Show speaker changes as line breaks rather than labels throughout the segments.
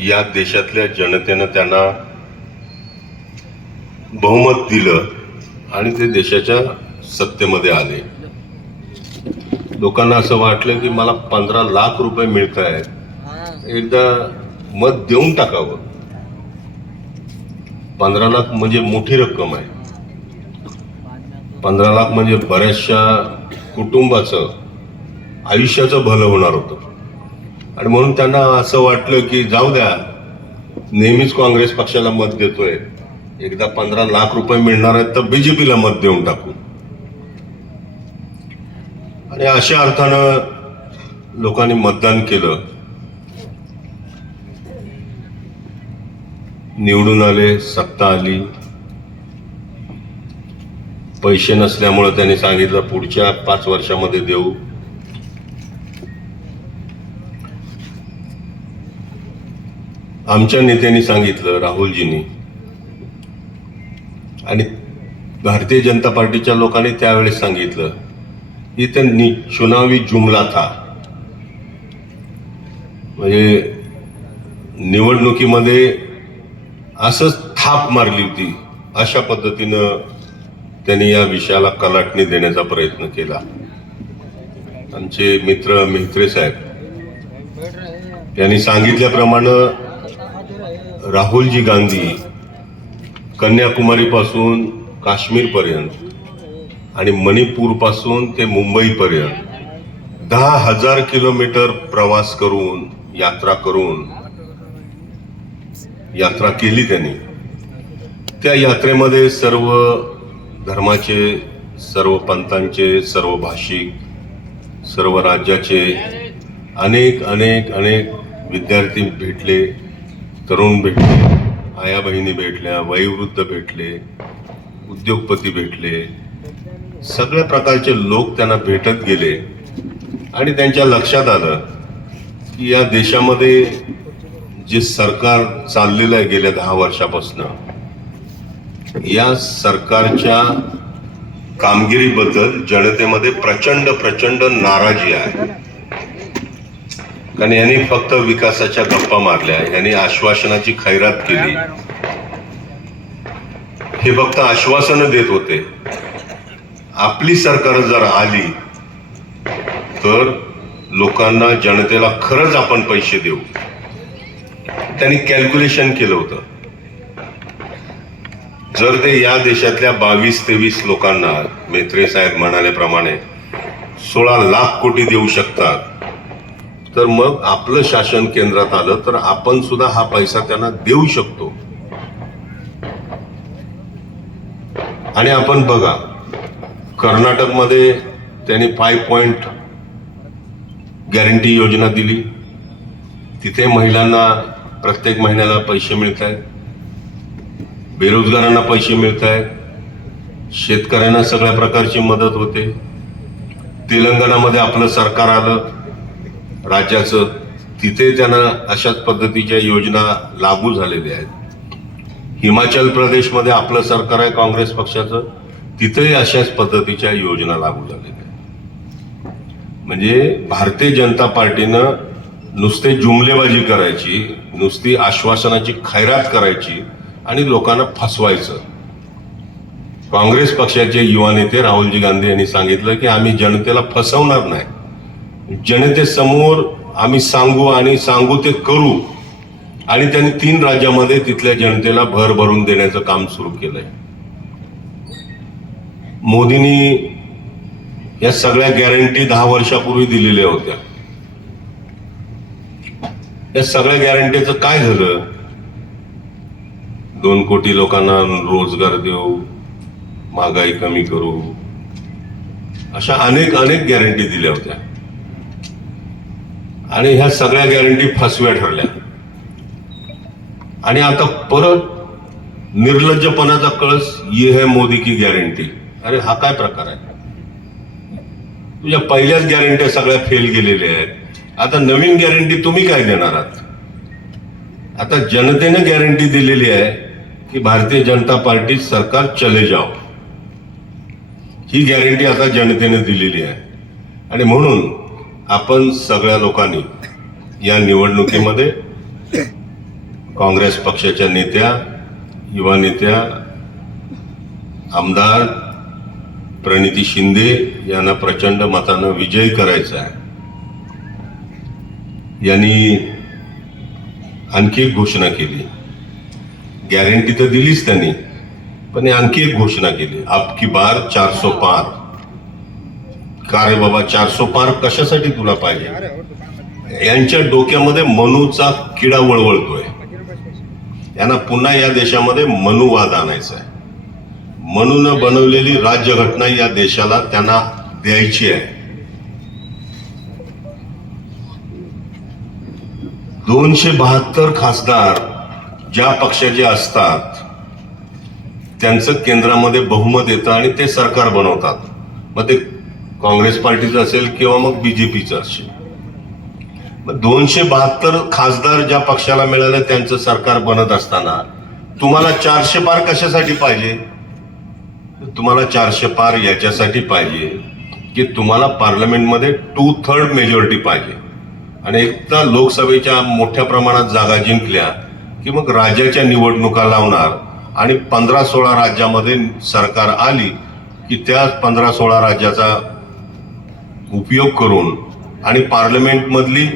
या देशातल्या जनतेनं त्यांना बहुमत दिलं आणि ते देशाच्या सत्तेमध्ये आले. लोकांना असं वाटलं की मला पंधरा लाख रुपये मिळत आहेत एकदा मत देऊन टाकावं. पंधरा लाख म्हणजे मोठी रक्कम आहे. पंधरा लाख म्हणजे बऱ्याचशा कुटुंबाचं आयुष्याचं भलं होणार होतं. आणि म्हणून त्यांना असं वाटलं की जाऊ द्या नेहमीच काँग्रेस पक्षाला मत देतोय. एकदा पंधरा लाख रुपये मिळणार आहेत तर बीजेपीला मत देऊन टाकू. आणि अशा अर्थानं लोकांनी मतदान केलं. निवडून आले सत्ता आली. पैसे नसल्यामुळे त्यांनी सांगितलं पुढच्या पाच वर्षामध्ये देऊ. आमच्या नेत्यांनी सांगितलं राहुलजींनी. आणि भारतीय जनता पार्टीच्या लोकांनी त्यावेळेस सांगितलं की त्यांनी चुनावी जुमला था. म्हणजे निवडणुकीमध्ये असंच थाप मारली होती अशा पद्धतीनं त्यांनी या विषयाला कलाटणी देण्याचा प्रयत्न केला. आमचे मित्र मेहत्रे साहेब यांनी सांगितल्याप्रमाणे राहुलजी गांधी कन्याकुमारीपासून काश्मीरपर्यंत आणि मणिपूरपासून ते मुंबईपर्यंत दहा हजार किलोमीटर प्रवास करून यात्रा करून यात्रा केली त्यांनी. त्या यात्रेमध्ये सर्व धर्माचे सर्व पंथांचे सर्व भाषिक सर्व राज्याचे अनेक अनेक अनेक विद्यार्थी भेटले. तरुण भेटले आया बहिणी भेटल्या वयोवृद्ध भेटले उद्योगपती भेटले. सगळ्या प्रकारचे लोक त्यांना भेटत गेले. आणि त्यांच्या लक्षात आलं की या देशामध्ये जे सरकार चाललेलं आहे गेल्या दहा वर्षापासून या सरकारच्या कामगिरीबद्दल जनतेमध्ये प्रचंड प्रचंड नाराजी आहे. कारण यांनी फक्त विकासाच्या गप्पा मारल्या. यांनी आश्वासनाची खैरात केली. हे फक्त आश्वासनं देत होते. आपली सरकार जर आली तर लोकांना जनतेला खरंच आपण पैसे देऊ. त्यांनी कॅल्क्युलेशन केलं होतं. जर ते या देशातल्या बावीस तेवीस लोकांना मेत्रे साहेब म्हणाल्याप्रमाणे सोळा लाख कोटी देऊ शकतात तर मग आपलं शासन केंद्रात आलं तर आपण सुद्धा हा पैसा त्यांना देऊ शकतो. आणि आपण बघा कर्नाटकमध्ये त्यांनी फाय पॉइंट गॅरंटी योजना दिली. तिथे महिलांना प्रत्येक महिन्याला पैसे मिळत आहेत बेरोजगारांना पैसे मिळत आहेत शेतकऱ्यांना सगळ्या प्रकारची मदत होते. तेलंगणामध्ये आपलं सरकार आलं. राज्याचं तिथे त्यांना अशाच पद्धतीच्या योजना लागू झालेल्या आहेत. हिमाचल प्रदेशमध्ये आपलं सरकार आहे काँग्रेस पक्षाचं तिथेही अशाच पद्धतीच्या योजना लागू झालेल्या आहेत. म्हणजे भारतीय जनता पार्टीनं नुसते जुमलेबाजी करायची नुसती आश्वासनाची खैरात करायची आणि लोकांना फसवायचं. काँग्रेस पक्षाचे युवा नेते राहुलजी गांधी यांनी सांगितलं की आम्ही जनतेला फसवणार नाही. जनतेसमोर आम्ही सांगू आणि सांगू ते करू आणि त्यांनी तीन राज्यामध्ये तिथल्या जनतेला भर भरून देण्याचं काम सुरू केलंय. मोदींनी या सगळ्या गॅरंटी दहा वर्षापूर्वी दिलेल्या होत्या. या सगळ्या गॅरंटीचं काय झालं? दोन कोटी लोकांना रोजगार देऊ महागाई कमी करू अशा अनेक अनेक गॅरंटी दिल्या होत्या. आणि ह्या सगळ्या गॅरंटी फसव्या ठरल्या. आणि आता परत निर्लज्जपणाचा कळस ये है मोदी की गॅरंटी अरे हा काय प्रकार आहे? तुझ्या पहिल्याच गॅरंट्या सगळ्या फेल गेलेल्या आहेत. आता नवीन गॅरंटी तुम्ही काय देणार आहात? आता जनतेनं गॅरंटी दिलेली आहे की भारतीय जनता पार्टी सरकार चले जाओ. ही गॅरंटी आता जनतेने दिलेली आहे. आणि म्हणून आपण सगळ्या लोकांनी या निवडणुकीमध्ये काँग्रेस पक्षाच्या नेत्या युवा नेत्या आमदार प्रणिती शिंदे यांना प्रचंड मतानं विजयी करायचा आहे. यांनी आणखी एक घोषणा केली. गॅरंटी तर दिलीच त्यांनी पण आणखी एक घोषणा केली. आपकी बार चारसो पार. का रे बाबा चारसो पार कशासाठी तुला पाहिजे? यांच्या डोक्यामध्ये मनूचा किडा वळवळतोय. यांना पुन्हा या देशामध्ये मनुवाद आणायचा आहे मनून बनवलेली राज्यघटना या देशाला त्यांना द्यायची आहे. दोनशे बहात्तर खासदार ज्या पक्षाचे असतात त्यांचं केंद्रामध्ये बहुमत येतं आणि ते सरकार बनवतात. मग ते काँग्रेस पार्टीचं असेल किंवा मग बीजेपीचं असेल. मग दोनशे बहात्तर खासदार ज्या पक्षाला मिळाले त्यांचं सरकार बनत असताना तुम्हाला चारशे पार कशासाठी पाहिजे? तुम्हाला चारशे पार याच्यासाठी पाहिजे की तुम्हाला पार्लमेंटमध्ये टू थर्ड मेजॉरिटी पाहिजे. आणि एकदा लोकसभेच्या मोठ्या प्रमाणात जागा जिंकल्या की मग राज्याच्या निवडणुका लावणार आणि पंधरा सोळा राज्यामध्ये सरकार आली की त्या पंधरा सोळा राज्याचा उपयोग करून आणि पार्लमेंटमधली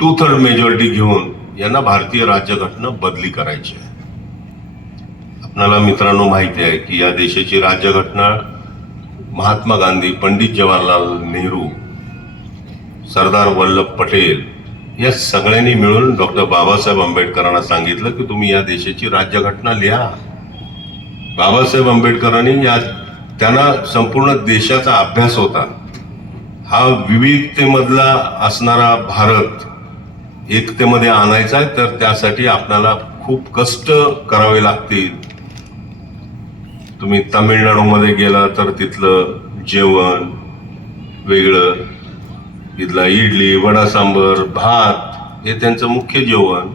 टू थर्ड मेजॉरिटी घेऊन यांना भारतीय राज्यघटना बदली करायची आहे. आपणाला मित्रांनो माहिती आहे की या देशाची राज्यघटना महात्मा गांधी पंडित जवाहरलाल नेहरू सरदार वल्लभ पटेल या सगळ्यांनी मिळून डॉक्टर बाबासाहेब आंबेडकरांना सांगितलं की तुम्ही या देशाची राज्यघटना लिहा. बाबासाहेब आंबेडकरांनी या त्यांना संपूर्ण देशाचा अभ्यास होता. हा विविधतेमधला असणारा भारत एकतेमध्ये आणायचा आहे तर त्यासाठी आपल्याला खूप कष्ट करावे लागतील. तुम्ही तामिळनाडूमध्ये गेला तर तिथलं जेवण वेगळं. तिथला इडली वडा सांबर भात हे त्यांचं मुख्य जेवण.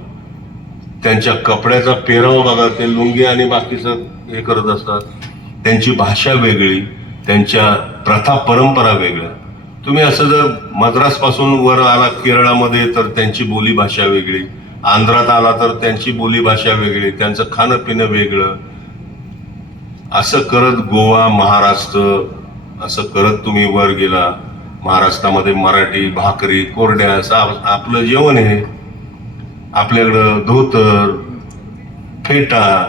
त्यांच्या कपड्याचा पेराव बघा ते लुंगी आणि बाकीचं हे करत असतात. त्यांची भाषा वेगळी त्यांच्या प्रथा परंपरा वेगळ्या. तुम्ही असं जर मद्रासपासून वर आला केरळामध्ये तर त्यांची बोलीभाषा वेगळी. आंध्रात आला तर त्यांची बोलीभाषा वेगळी. त्यांचं खाणं पिणं वेगळं. असं करत गोवा महाराष्ट्र असं करत तुम्ही वर गेला. महाराष्ट्रामध्ये मराठी भाकरी कोरड्या असं आप- आपलं जेवण आहे. आपल्याकडं धोतर फेटा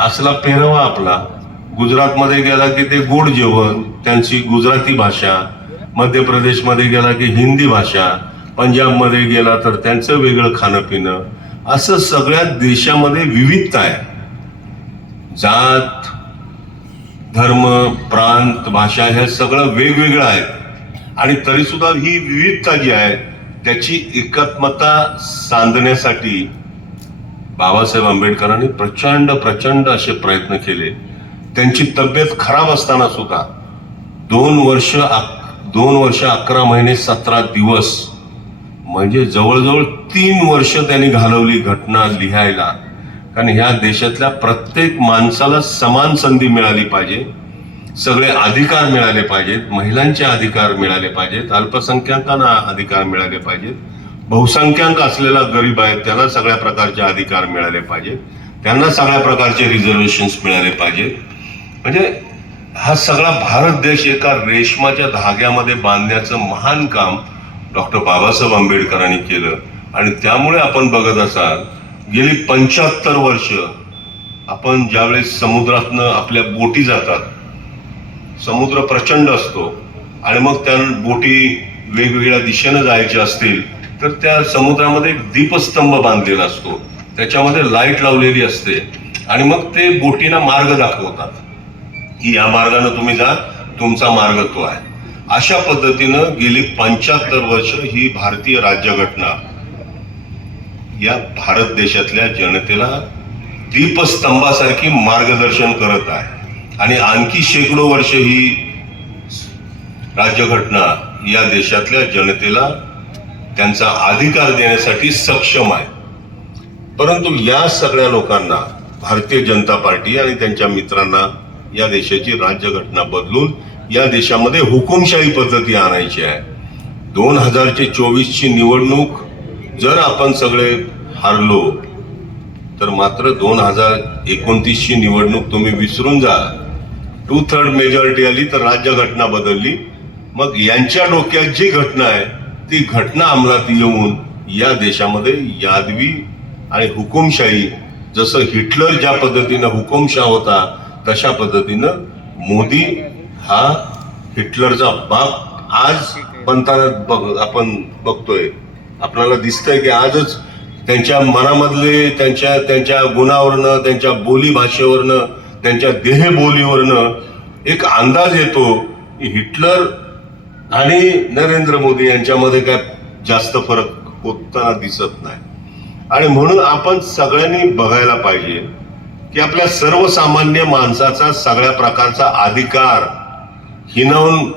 असला पेहरावा आपला. गुजरातमध्ये गेला की ते गोड जेवण त्यांची गुजराती भाषा. मध्य प्रदेशमध्ये गेला की हिंदी भाषा पंजाबमध्ये गेला तर त्यांचं वेगळं खाणं पिणं असं सगळ्या देशामध्ये विविधता आहे. जात धर्म प्रांत भाषा हे सगळं वेगवेगळं आहे आणि तरीसुद्धा ही विविधता जी आहे त्याची एकात्मता सांधण्यासाठी बाबासाहेब आंबेडकरांनी प्रचंड प्रचंड असे प्रयत्न केले. त्यांची तब्येत खराब असताना सुद्धा दोन वर्ष दोन वर्ष अकरा महिने सतरा दिवस. म्हणजे जवळजवळ तीन वर्ष त्यांनी घालवली घटना लिहायला. कारण ह्या देशातल्या प्रत्येक माणसाला समान संधी मिळाली पाहिजे. सगळे अधिकार मिळाले पाहिजेत. महिलांचे अधिकार मिळाले पाहिजेत. अल्पसंख्याकांना अधिकार मिळाले पाहिजेत. बहुसंख्याक असलेला गरीब आहे त्याला सगळ्या प्रकारचे अधिकार मिळाले पाहिजेत. त्यांना सगळ्या प्रकारचे रिझर्वेशन्स मिळाले पाहिजेत. म्हणजे हा सगळा भारत देश एका रेशमाच्या धाग्यामध्ये बांधण्याचं महान काम डॉक्टर बाबासाहेब आंबेडकरांनी केलं. आणि त्यामुळे आपण बघत असाल गेली पंच्याहत्तर वर्ष आपण ज्यावेळेस समुद्रातनं आपल्या बोटी जातात समुद्र प्रचंड असतो आणि मग त्या बोटी वेगवेगळ्या दिशेनं जायच्या असतील तर त्या समुद्रामध्ये एक दीपस्तंभ बांधलेला असतो. त्याच्यामध्ये लाइट लावलेली असते आणि मग ते बोटीना मार्ग दाखवतात. की या मार्गानं तुम्ही जा तुमचा मार्ग तो आहे. अशा पद्धतीनं गेली पंच्याहत्तर वर्ष ही भारतीय राज्यघटना या भारत देशातल्या जनतेला दीपस्तंभासारखी मार्गदर्शन करत आहे. आणि आणखी शेकडो वर्ष ही राज्यघटना या देशातल्या जनतेला त्यांचा अधिकार देण्यासाठी सक्षम आहे. परंतु या सगळ्या लोकांना भारतीय जनता पार्टी आणि त्यांच्या मित्रांना या देशाची राज्यघटना बदलून या देशामध्ये हुकुमशाही पद्धती आणायची आहे. दोन हजारचे चोवीसची निवडणूक जर आपण सगळे हारलो तर मात्र दोन हजार एकोणतीसची निवडणूक तुम्ही विसरून जा. टू थर्ड मेजॉरिटी आली तर राज्यघटना बदलली. मग यांच्या डोक्यात जी घटना आहे ती घटना अंमलात येऊन या देशामध्ये यादवी आणि हुकुमशाही जसं हिटलर ज्या पद्धतीनं हुकुमशाह होता तशा पद्धतीनं मोदी हा हिटलरचा बाप आज बनताना बघ आपण बघतोय. आपल्याला दिसतंय की आजच त्यांच्या मनामधले त्यांच्या त्यांच्या गुणावरनं त्यांच्या बोली भाषेवरनं त्यांच्या देहबोलीवरनं एक अंदाज येतो की हिटलर आणि नरेंद्र मोदी यांच्यामध्ये काय जास्त फरक होताना दिसत नाही. आणि म्हणून आपण सगळ्यांनी बघायला पाहिजे की आपल्या सर्वसामान्य माणसाचा सगळ्या प्रकारचा अधिकार हिनवून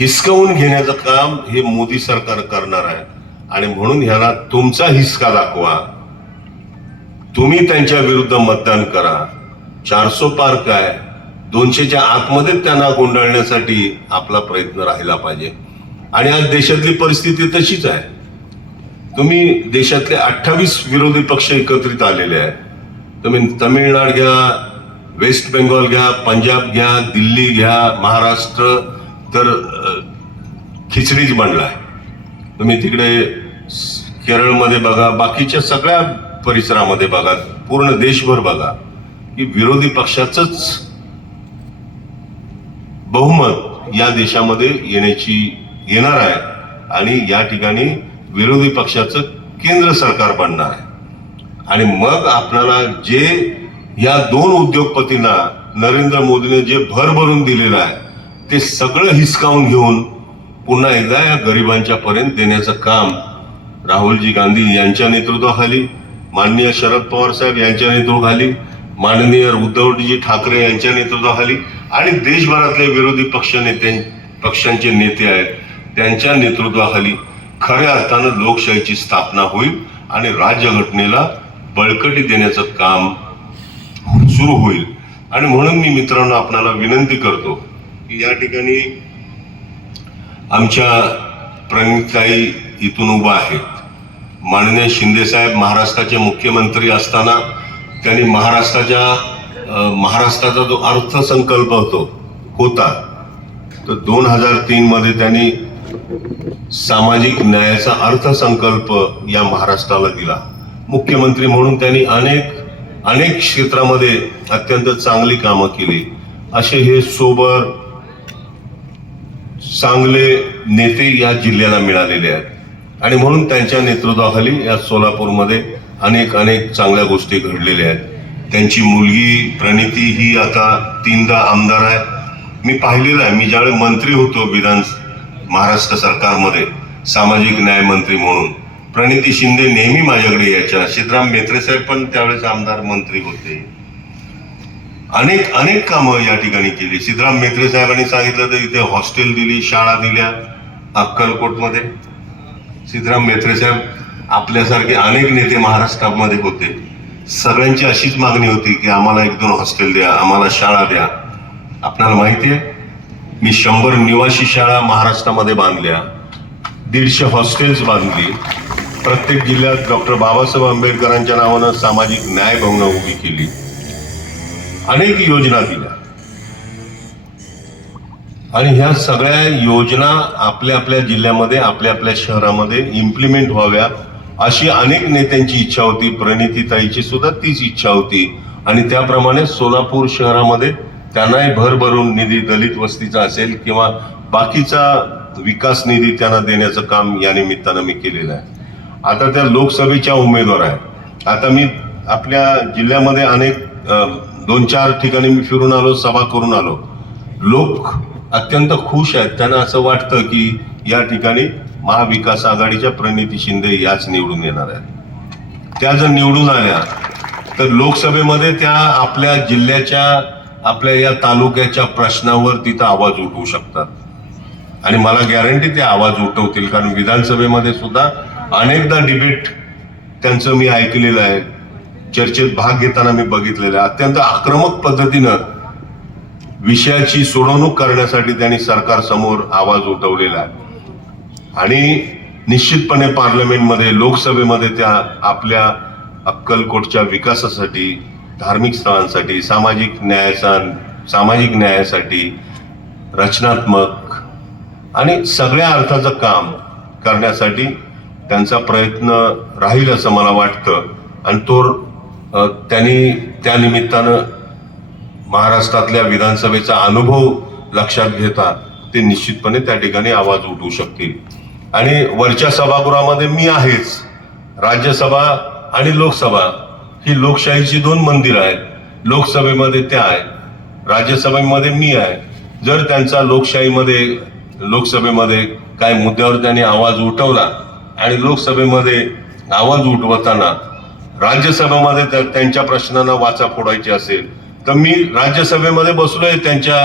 हिसकवून घेण्याचं काम हे मोदी सरकार करणार आहे. आणि म्हणून ह्याला तुमचा हिसका दाखवा. तुम्ही त्यांच्या विरुद्ध मतदान करा. चारसो पार काय? दोनशेच्या आतमध्ये त्यांना गुंडाळण्यासाठी आपला प्रयत्न राहिला पाहिजे. आणि आज देशातली परिस्थिती तशीच आहे. तुम्ही देशातले अठ्ठावीस विरोधी पक्ष एकत्रित आलेले आहेत. तुम्ही तमिळनाड घ्या वेस्ट बेंगॉल घ्या पंजाब घ्या दिल्ली घ्या महाराष्ट्र तर खिचडीच बनलाय तुम्ही तिकडे केरळमध्ये बघा बाकीच्या सगळ्या परिसरामध्ये बघा पूर्ण देशभर बघा की विरोधी पक्षाचंच बहुमत या देशामध्ये येण्याची येणार आहे. आणि या ठिकाणी विरोधी पक्षाचं केंद्र सरकार बनणार आहे. आणि मग आपल्याला जे या दोन उद्योगपतींना नरेंद्र मोदीने जे भरभरून दिलेलं आहे ते सगळं हिसकावून घेऊन पुन्हा एकदा या गरिबांच्या पर्यंत देण्याचं काम राहुलजी गांधी यांच्या नेतृत्वाखाली माननीय शरद पवार साहेब यांच्या नेतृत्वाखाली माननीय उद्धवजी ठाकरे यांच्या नेतृत्वाखाली आणि देशभरातले विरोधी पक्ष नेते पक्षांचे नेते आहेत त्यांच्या नेतृत्वाखाली खऱ्या अर्थानं लोकशाहीची स्थापना होईल आणि राज्यघटनेला बळकटी देण्याचं काम सुरू होईल. आणि म्हणून मी मित्रांनो आपणाला विनंती करतो की या ठिकाणी आमच्या प्रणिताई इथून उभा आहेत. माननीय शिंदेसाहेब महाराष्ट्राचे मुख्यमंत्री असताना त्यांनी महाराष्ट्राच्या महाराष्ट्राचा जो अर्थसंकल्प होतो होता तर दोन हजार तीनमध्ये त्यांनी सामाजिक न्यायाचा अर्थसंकल्प या महाराष्ट्राला दिला. मुख्यमंत्री म्हणून त्यांनी अनेक अनेक क्षेत्रामध्ये अत्यंत चांगली कामं केली. असे हे सोबर चांगले नेते या जिल्ह्याला मिळालेले आहेत. आणि म्हणून त्यांच्या नेतृत्वाखाली या सोलापूरमध्ये अनेक अनेक चांगल्या गोष्टी घडलेल्या आहेत. त्यांची मुलगी प्रणिती ही आता तीनदा आमदार आहे. मी पाहिलेलं आहे. मी ज्यावेळी मंत्री होतो विधान महाराष्ट्र सरकारमध्ये सामाजिक न्याय मंत्री म्हणून प्रणिती शिंदे नेहमी माझ्याकडे यायच्या. सिद्धराम मेत्रे साहेब पण त्यावेळेस आमदार मंत्री होते. अनेक अनेक कामं या ठिकाणी केली. सिद्धराम मेत्रे साहेबांनी सांगितलं तर इथे हॉस्टेल दिली शाळा दिल्या अक्कलकोटमध्ये. सिद्धराम मेत्रे साहेब आपल्यासारखे अनेक नेते महाराष्ट्रामध्ये होते. सगळ्यांची अशीच मागणी होती की आम्हाला एक दोन हॉस्टेल द्या आम्हाला शाळा द्या. आपल्याला माहिती आहे मी शंभर निवासी शाळा महाराष्ट्रामध्ये बांधल्या. दीडशे हॉस्टेल्स बांधली. प्रत्येक जिल्ह्यात डॉक्टर बाबासाहेब आंबेडकरांच्या नावानं सामाजिक न्याय भवनं उभी केली. अनेक योजना दिल्या. आणि ह्या सगळ्या योजना आपल्या आपल्या जिल्ह्यामध्ये आपल्या आपल्या शहरामध्ये इम्प्लिमेंट व्हाव्या अशी अनेक नेत्यांची इच्छा होती. प्रणितीताईची सुद्धा तीच इच्छा होती. आणि त्याप्रमाणे सोलापूर शहरामध्ये त्यांनाही भरभरून निधी दलित वस्तीचा असेल किंवा बाकीचा विकास निधी त्यांना देण्याचं काम या निमित्तानं मी केलेलं आहे. आता त्या लोकसभेच्या उमेदवार आहेत. आता मी आपल्या जिल्ह्यामध्ये अनेक दोन चार ठिकाणी मी फिरून आलो सभा करून आलो. लोक अत्यंत खुश आहेत. त्यांना असं वाटतं की या ठिकाणी महाविकास आघाडीच्या प्रणिती शिंदे याच निवडून येणार आहेत. त्या जर निवडून आल्या तर लोकसभेमध्ये त्या आपल्या जिल्ह्याच्या आपल्या या तालुक्याच्या प्रश्नावर तिथं आवाज उठवू शकतात. आणि मला गॅरंटी ते आवाज उठवतील. कारण विधानसभेमध्ये सुद्धा अनेकदा डिबेट त्यांचं मी ऐकलेलं आहे. चर्चेत भाग घेताना मी बघितलेलं आहे. अत्यंत आक्रमक पद्धतीनं विषयाची सोडवणूक करण्यासाठी त्यांनी सरकार समोर आवाज उठवलेला आहे. आणि निश्चितपणे पार्लमेंटमध्ये लोकसभेमध्ये त्या आपल्या अक्कलकोटच्या विकासासाठी धार्मिक स्थळांसाठी सामाजिक न्यायाचा सामाजिक न्यायासाठी रचनात्मक आणि सगळ्या अर्थाचं काम करण्यासाठी त्यांचा प्रयत्न राहील असं मला वाटतं. आणि तो त्यांनी त्या निमित्तानं महाराष्ट्रातल्या विधानसभेचा अनुभव लक्षात घेता ते निश्चितपणे त्या ठिकाणी आवाज उठवू शकतील. आणि वरच्या सभागृहामध्ये मी आहेच. राज्यसभा आणि लोकसभा ही लोकशाहीची दोन मंदिरं आहेत. लोकसभेमध्ये त्या आहेत. राज्यसभेमध्ये मी आहे. जर त्यांचा लोकशाहीमध्ये लोकसभेमध्ये काय मुद्द्यावर त्यांनी आवाज उठवला आणि लोकसभेमध्ये आवाज उठवताना राज्यसभेमध्ये त्या- त्यांच्या प्रश्नांना वाचा फोडायची असेल तर मी राज्यसभेमध्ये बसलोय त्यांच्या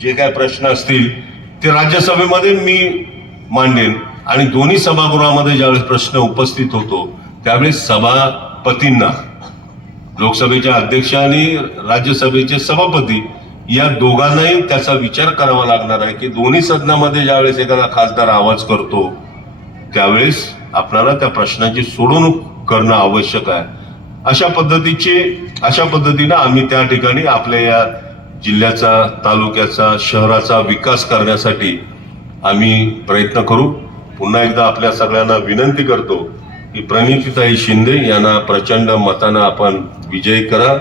जे काय प्रश्न असतील ते राज्यसभेमध्ये मी मांडेन. आणि दोन्ही सभागृहामध्ये ज्यावेळेस प्रश्न उपस्थित होतो त्यावेळेस सभापतींना लोकसभेच्या अध्यक्ष आणि राज्यसभेचे सभापती या दोघांनाही त्याचा विचार करावा लागणार आहे की दोन्ही सदनामध्ये ज्यावेळेस एखादा खासदार आवाज करतो त्यावेळेस आपल्याला त्या प्रश्नाची सोडवणूक करणं आवश्यक आहे. अशा पद्धतीचे अशा पद्धतीनं आम्ही त्या ठिकाणी आपल्या या जिल्ह्याचा तालुक्याचा शहराचा विकास करण्यासाठी आम्ही प्रयत्न करू. पुन्हा एकदा आपल्या सगळ्यांना विनंती करतो की प्रणितीताई शिंदे यांना प्रचंड मतानं आपण विजयी करा.